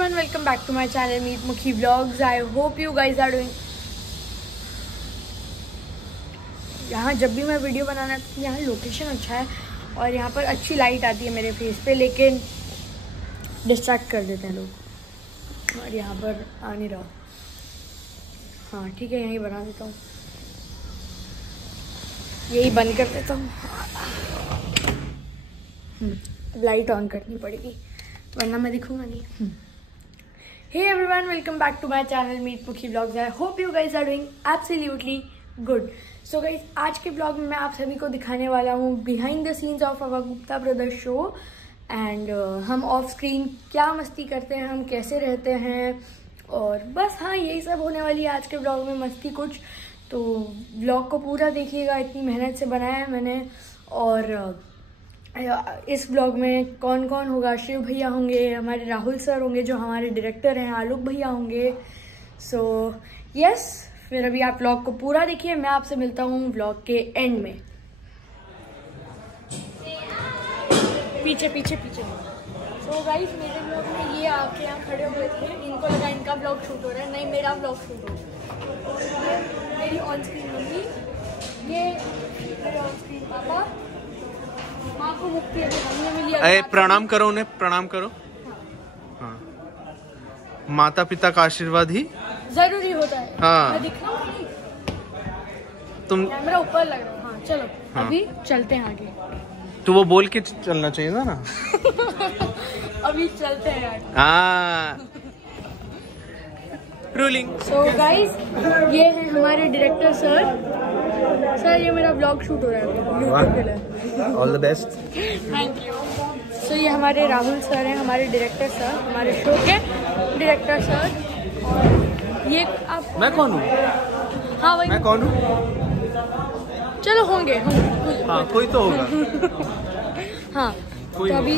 everyone, welcome back to my channel Meet Mukhi Vlogs. I hope you guys are doing. यहाँ जब भी मैं video बनाना यहाँ location अच्छा है और यहाँ पर अच्छी लाइट आती है मेरे फेस पे, लेकिन डिस्ट्रैक्ट कर देते हैं लोग और यहाँ पर आ नहीं रहा। हाँ ठीक है, यहीं बना देता हूँ, यही बंद कर देता हूँ। लाइट ऑन करनी पड़ेगी वरना मैं दिखूंगा नहीं। Hey everyone, welcome back to my channel Meet Mukhi Vlogs. I hope you guys are doing absolutely good. So guys, आज के ब्लॉग में मैं आप सभी को दिखाने वाला हूँ behind the scenes of our Gupta brothers show and हम ऑफ स्क्रीन क्या मस्ती करते हैं, हम कैसे रहते हैं और बस हाँ यही सब होने वाली है आज के ब्लॉग में, मस्ती कुछ। तो ब्लॉग को पूरा देखिएगा, इतनी मेहनत से बनाया है मैंने। और इस ब्लॉग में कौन कौन होगा, शिव भैया होंगे, हमारे राहुल सर होंगे जो हमारे डायरेक्टर हैं, आलोक भैया होंगे। सो यस, फिर अभी आप ब्लॉग को पूरा देखिए, मैं आपसे मिलता हूँ ब्लॉग के एंड में। पीछे पीछे पीछे। सो गाइस, मेरे ब्लॉग में ये आके यहाँ खड़े हुए थे, इनको लगा इनका ब्लॉग शूट हो रहा है, नहीं मेरा ब्लॉग शूट हो रहा है। मेरी ऑन स्क्रीन मम्मी, ये मेरे ऑन स्क्रीन पापा, माँ को मुक्ति हमने मिली। अरे प्रणाम करो उन्हें, प्रणाम करो। हाँ, माता पिता का आशीर्वाद ही जरूरी होता है। हाँ, मैं दिख रहा हूँ नहीं? तुम कैमरा ऊपर लग रहा है। हाँ चलो हाँ। अभी चलते हैं आगे। तो वो बोल के चलना चाहिए था ना। अभी चलते हैं आगे। हाँ, रूलिंग। सो गाइस, ये है हमारे डायरेक्टर सर, ये मेरा ब्लॉग शूट हो रहा है यूट्यूब के लिए। All the best. Thank you. So ये हमारे राहुल सर हैं, हमारे डायरेक्टर सर, हमारे शो के डायरेक्टर सर। और ये आप, मैं कौन हूँ? हाँ वही, मैं कौन हूँ? चलो होंगे हाँ, कोई तो होगा। हाँ तो अभी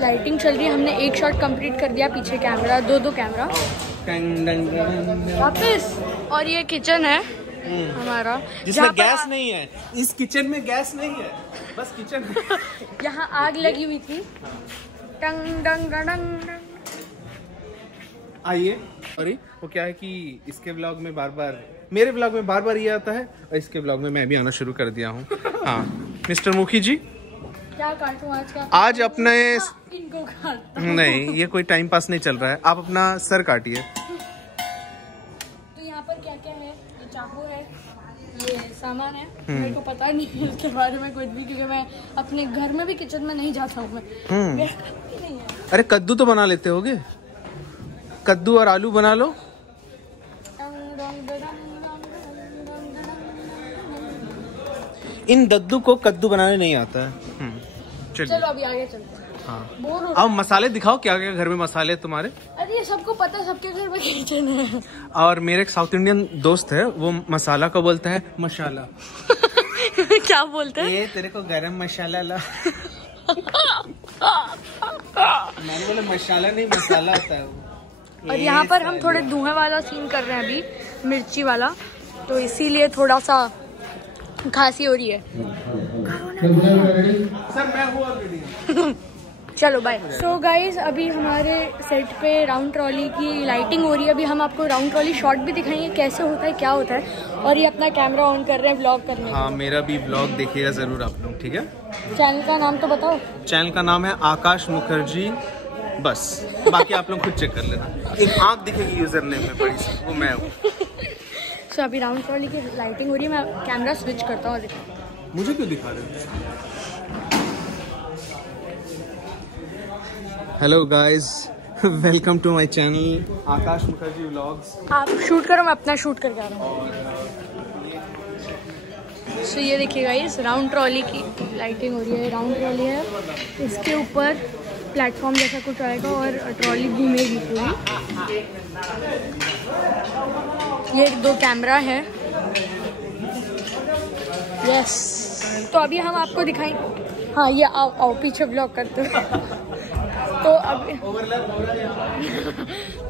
लाइटिंग चल रही है, हमने एक शॉट कंप्लीट कर दिया, पीछे कैमरा, दो कैमरा वापस। और ये किचन है हमारा जिसमें गैस नहीं है। इस किचन में गैस नहीं है, बस किचन है। यहाँ आग लगी हुई थी। टंग डंग डंग। आइए। अरे वो क्या है कि इसके ब्लॉग में बार बार, मेरे ब्लॉग में बार बार ये आता है और इसके ब्लॉग में मैं भी आना शुरू कर दिया हूँ। हाँ मिस्टर मुखी जी, क्या काटूं आज का? आज अपने इनको काट। नहीं, ये कोई टाइम पास नहीं चल रहा है, आप अपना सर काटिए। तो यहाँ पर क्या क्या है? ये चाकू है, ये सामान है, मेरे को पता नहीं है इसके बारे में कुछ भी, क्योंकि मैं अपने घर में भी किचन में नहीं जाता हूँ मैं। नहीं है। अरे कद्दू तो बना लेते होगे, कद्दू और आलू बना लो। इन दद्दू को कद्दू बनाने नहीं आता है। चलो अभी आगे चलते हैं। हाँ, अब मसाले दिखाओ, क्या क्या घर में मसाले है तुम्हारे? अरे ये सबको पता, सबके घर में किचन है। और मेरे एक साउथ इंडियन दोस्त है, वो मसाला को बोलता है मसाला। क्या बोलते हैं? ये तेरे को गरम मसाला ला। मैंने बोला मसाला नहीं, मसाला आता है वो। और यहाँ पर हम थोड़े धुएं वाला सीन कर रहे हैं अभी, मिर्ची वाला, तो इसीलिए थोड़ा सा खांसी हो रही है। सर मैं हूँ ऑलरेडी। चलो बाय। सो गाइज, अभी हमारे सेट पे राउंड ट्रॉली की लाइटिंग हो रही है। अभी हम आपको राउंड ट्रॉली शॉट भी दिखाएंगे कैसे होता है, क्या होता है। और ये अपना कैमरा ऑन कर रहे हैं ब्लॉग करने। हाँ, मेरा भी ब्लॉग देखिएगा जरूर आप लोग, ठीक है? चैनल का नाम तो बताओ। चैनल का नाम है आकाश मुखर्जी, बस बाकी आप लोग खुद चेक कर लेना। एक आंख दिखेगी यूजर नेम में बड़ी सी, वो मैं हूँ। सो अभी राउंड ट्रॉली की लाइटिंग हो रही है, मैं कैमरा स्विच करता हूँ। मुझे क्यों दिखा रहे हो? Hello guys, welcome to my channel Akash Mukherjee vlogs. आप शूट करो, मैं अपना शूट करके आ रहा हूँ। सो ये देखिएगा, इस राउंड ट्रॉली की लाइटिंग हो रही है। राउंड ट्रॉली है, इसके ऊपर प्लेटफॉर्म जैसा कुछ आएगा और ट्रॉली घूमेगी पूरी। ये 2 कैमरा है। यस, तो अभी हम आपको दिखाएंगे। हाँ ये आओ पीछे ब्लॉग करते हो।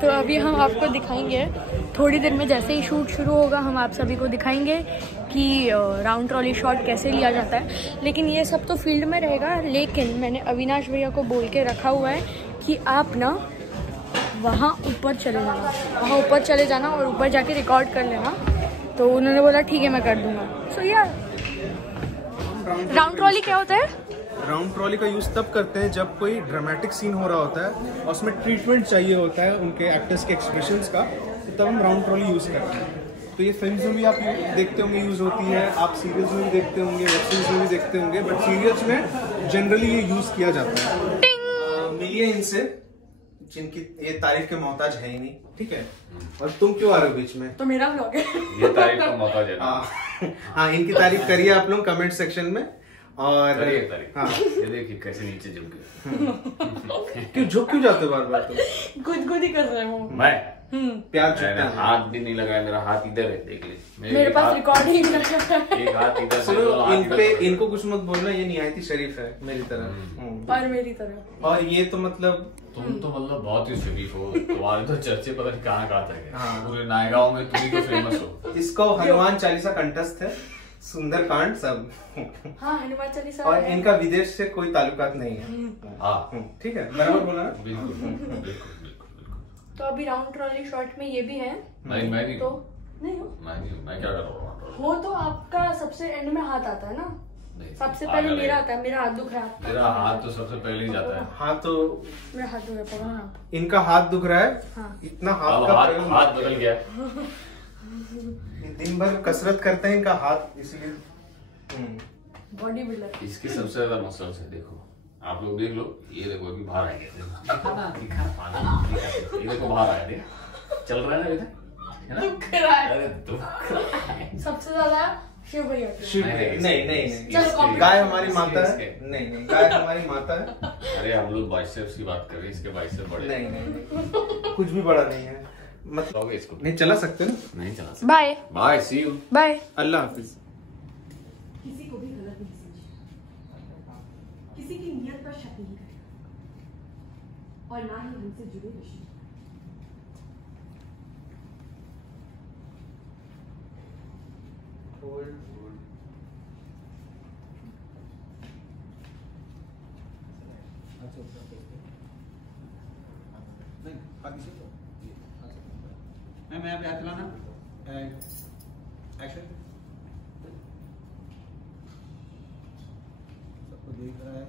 तो अभी हम आपको दिखाएंगे थोड़ी देर में, जैसे ही शूट शुरू होगा हम आप सभी को दिखाएंगे कि राउंड ट्रॉली शॉट कैसे लिया जाता है। लेकिन ये सब तो फील्ड में रहेगा, लेकिन मैंने अविनाश भैया को बोल के रखा हुआ है कि आप ना वहाँ ऊपर चले जाना और ऊपर जाके रिकॉर्ड कर लेना। तो उन्होंने बोला ठीक है मैं कर दूंगा। सो यार राउंड ट्रॉली क्या होता है? राउंड ट्रॉली का यूज तब करते हैं जब कोई ड्रामेटिक सीन हो रहा होता है और उसमें ट्रीटमेंट चाहिए होता है उनके एक्टर्स के एक्सप्रेशंस का, तो तब हम राउंड ट्रॉली यूज करते हैं। तो ये फिल्म्स में भी आप देखते होंगे यूज होती है, आप सीरियल्स में भी देखते होंगे, वेब सीरीज में भी देखते होंगे, बट सीरियल्स में जनरली ये यूज किया जाता है। मिलिए इनसे जिनकी ये तारीफ के मोहताज है ही नहीं, ठीक है? और तुम क्यों आ रहे हो बीच में? तो मेरा व्लॉग है। ये तारीफ का मोहताज है। हाँ, इनकी तारीफ करिए आप लोग कमेंट सेक्शन में। और हाँ, ये देखिए कैसे नीचे झुक गए। क्यों जाते हो बार बार? तुम गुद ही कर रहे हो। मैं प्यार झुकता है। हाथ भी नहीं लगाया, मेरा हाथ इधर है, देख ले। मेरे पास रिकॉर्डिंग एक हाथ इधर से। इनको कुछ मत बोलना, ये निहायती शरीफ है मेरी तरह। और मेरी तरह। और ये तो मतलब तुम तो मतलब बहुत ही शरीफ हो, तुम्हारे तो चर्चे पता नहीं कहाँ तक है। पूरे नायगांव में तुम ही तो फेमस हो। इसको हनुमान चालीसा कंठस्थ है, सुंदर कांड सब। हाँ, हनुमान चालीसा। और इनका विदेश से कोई ताल्लुकात नहीं है। हाँ ठीक है, बराबर बोला ना? बिल्कुल। तो अभी राउंड ट्रॉली शॉट में ये भी है। मैं नहीं तो नहीं हो, मैं क्या कर रहा हूँ? हो तो आपका सबसे एंड में हाथ आता है ना। सबसे पहले मेरा आता है, मेरा हाथ दुख रहा है। मेरा हाथ तो सबसे पहले ही जाता है। हाँ तो मेरा हाथ दुख रहा है, आप। इनका हाथ दुख रहा है। हाँ। इतना हाथ का हाथ बदल गया। दिन भर कसरत करते हैं इनका हाथ, इसलिए बॉडी बिल्डर। इसकी सबसे ज्यादा मसल्स है, देखो आप लोग देख लो, ये देखो अभी बाहर आ गया, दिखा ये देखो बाहर आया, देखो चल रहा है ना, दुख रहा है। अरे दुख सबसे ज्यादा शिव भैया। नहीं, गाय हमारी माता है। नहीं, गाय हमारी माता है। अरे हम लोग बाइसेप्स की बात कर रहे हैं, इसके बाइसेप्स बड़े। नहीं, कुछ भी बड़ा नहीं है। मतलब इसको नहीं चला सकते ना? नहीं चला सकते। Bye bye, see you, bye, अल्लाह हाफिज। किसी को भी गलत नहीं समझेगा, किसी की नियत पर शक नहीं करेगा और ना ही हमसे जुड़े रिश्ते। मैं आप याद लाना एक्शन सबको देख रहा है।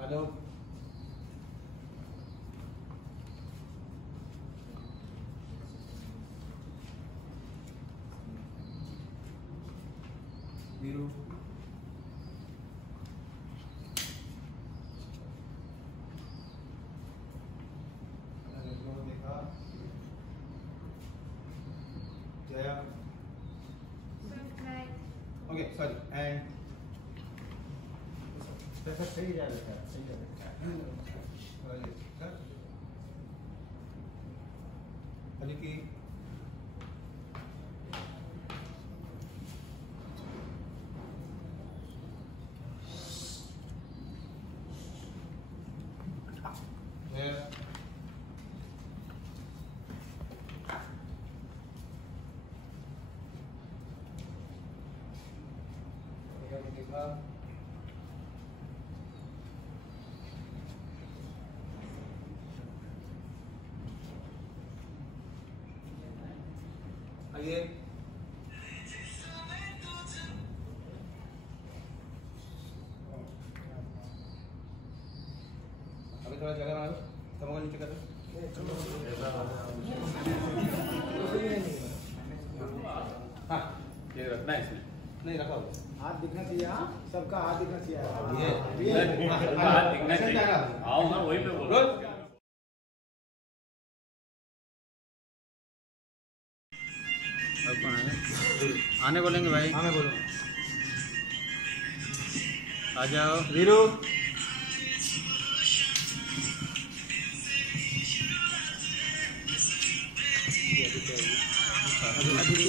हेलो वीरू, देखा जया, ओके सॉरी एंड सही जा रहा है, सही जा रहा है। अली की आइए अभी थोड़ा जगह बना लो, तमगा नीचे कर दो। हाँ ये रखना है इसमें, नहीं रखा हुआ, हाथ दिखना चाहिए। हाँ सबका हाथ दिखना चाहिए। हाथ दिखना चाहिए। आओ ना वही पे बोलो। आने बोलेंगे भाई। हाँ मैं बोलो, आ जाओ वीरू।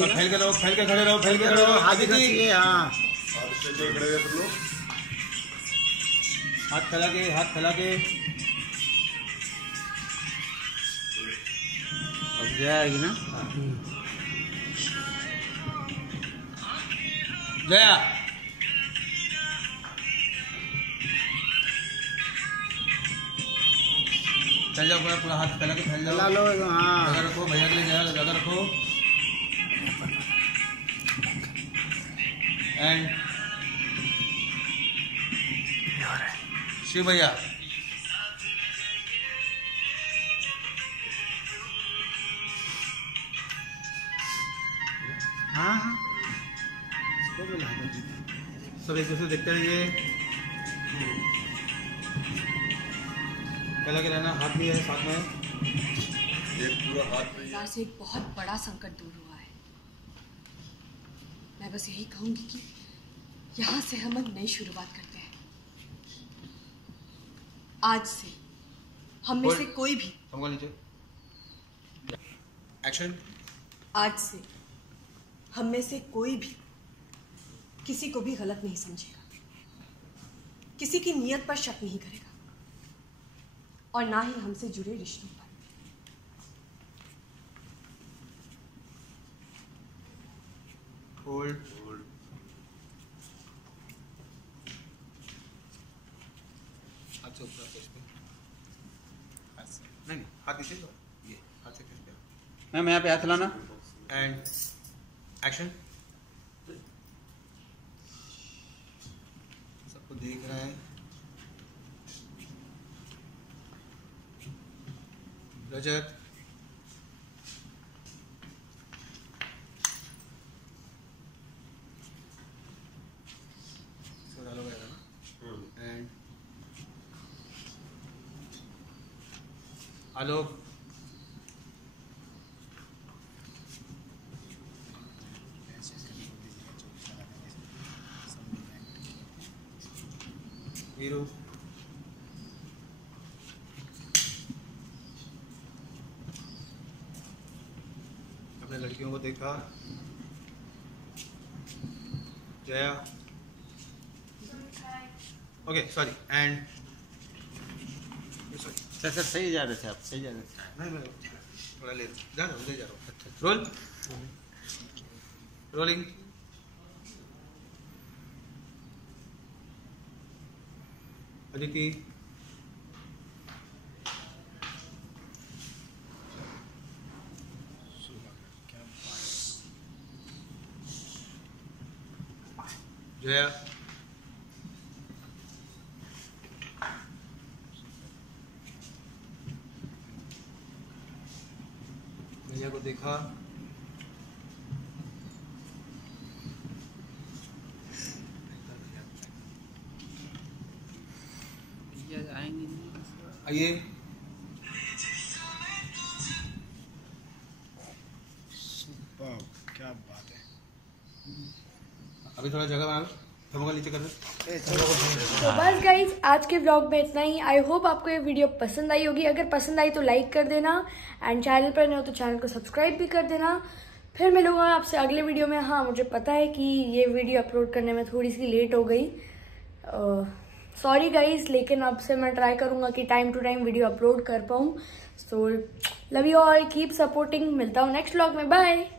फैल के रहो, फैल के खड़े रहो, फैल के खड़े रहो। हाथ दिखना चाहिए। हाँ हाथ फैला के, हाथ फैला के। अब जाएगी ना। जया चल जाओ, पूरा पूरा हाथ फैला के फैल जाओ। लो हाँ। जगह रखो, भैया के लिए जगह रखो। एंड शिव भैया हाँ हाँ। सब एक दूसरे देखते रहिए। पहले के रहना, हाथ भी है साथ में। एक पूरा हाथ परिवार से एक बहुत बड़ा संकट दूर हुआ है। मैं बस यही कहूंगी कि यहाँ से हम एक नई शुरुआत करते हैं। आज से हम में से कोई भी नीचे एक्शन। आज से हम में से कोई भी किसी को भी गलत नहीं समझेगा, किसी की नीयत पर शक नहीं करेगा और ना ही हमसे जुड़े रिश्तों पर। होल्ड। हाथ से ऊपर फेस पे। नहीं हाथ नीचे तो ये हाथ से फेस पे। मैम यहाँ पे हाथ लाना। And action. सबको देख रहे हैं। रजत डालो गया ना। एंड आलोक वीरू अपने लड़कियों को देखा। Jaya okay sorry. And sir सही जा रहे थे आप, सही जा रहे थे। नहीं मैं थोड़ा ले जा रहा हूँ, उधर जा रहा हूँ। Role rolling. अदिति जया भैया को देखा। आइए क्या बात है। अभी थोड़ा जगह बना लो, थर्मोकोल नीचे कर दो। तो बस गाइज आज के ब्लॉग में इतना ही। आई होप आपको ये वीडियो पसंद आई होगी। अगर पसंद आई तो लाइक कर देना एंड चैनल पर नए हो तो चैनल को सब्सक्राइब भी कर देना। फिर मिलूंगा आपसे अगले वीडियो में। हाँ मुझे पता है कि ये वीडियो अपलोड करने में थोड़ी सी लेट हो गई, सॉरी गाइज, लेकिन अब से मैं ट्राई करूंगा कि time to time video upload कर पाऊँ। So love you all, keep supporting. मिलता हूँ नेक्स्ट व्लॉग में, बाय।